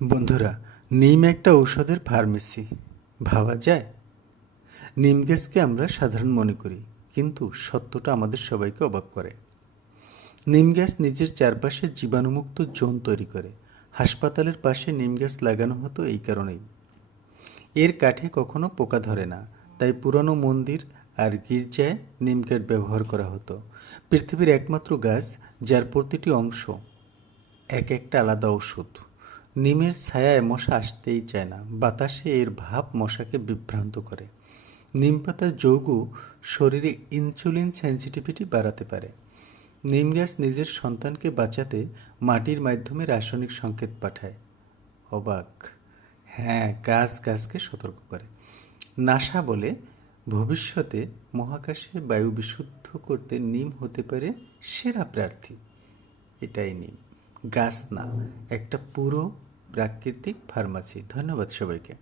বন্ধুরা, নিম একটা ঔষধের ফার্মেসি ভাবা যায়। নিম গাছকে আমরা সাধারণ মনে করি, কিন্তু সত্যটা আমাদের সবাইকে অবাক করে। নিম গাছ নিজের চারপাশে জীবাণুমুক্ত জোন তৈরি করে। হাসপাতালের পাশে নিম গাছ লাগানো হতো এই কারণেই। এর কাঠে কখনো পোকা ধরে না, তাই পুরনো মন্দির আর গির্জায় নিম কাঠ ব্যবহার করা হতো। পৃথিবীর একমাত্র গাছ যার প্রতিটি অংশ এক একটা আলাদা ওষুধ। নিমের ছায়ায় মশা আসতেই চায় না, বাতাসে এর ভাব মশাকে বিভ্রান্ত করে। নিম পাতার যৌগ শরীরে ইনসুলিন সেন্সিটিভিটি বাড়াতে পারে। নিম গাছ নিজের সন্তানকে বাঁচাতে মাটির মাধ্যমে রাসায়নিক সংকেত পাঠায়। অবাক? হ্যাঁ, গাছ গাছকে সতর্ক করে। নাসা বলে ভবিষ্যতে মহাকাশে বায়ু বিশুদ্ধ করতে নিম হতে পারে সেরা প্রার্থী। এটাই নিম, গাছ না, একটা পুরো প্রাকৃতিক ফার্মাসি। ধন্যবাদ সবাইকে।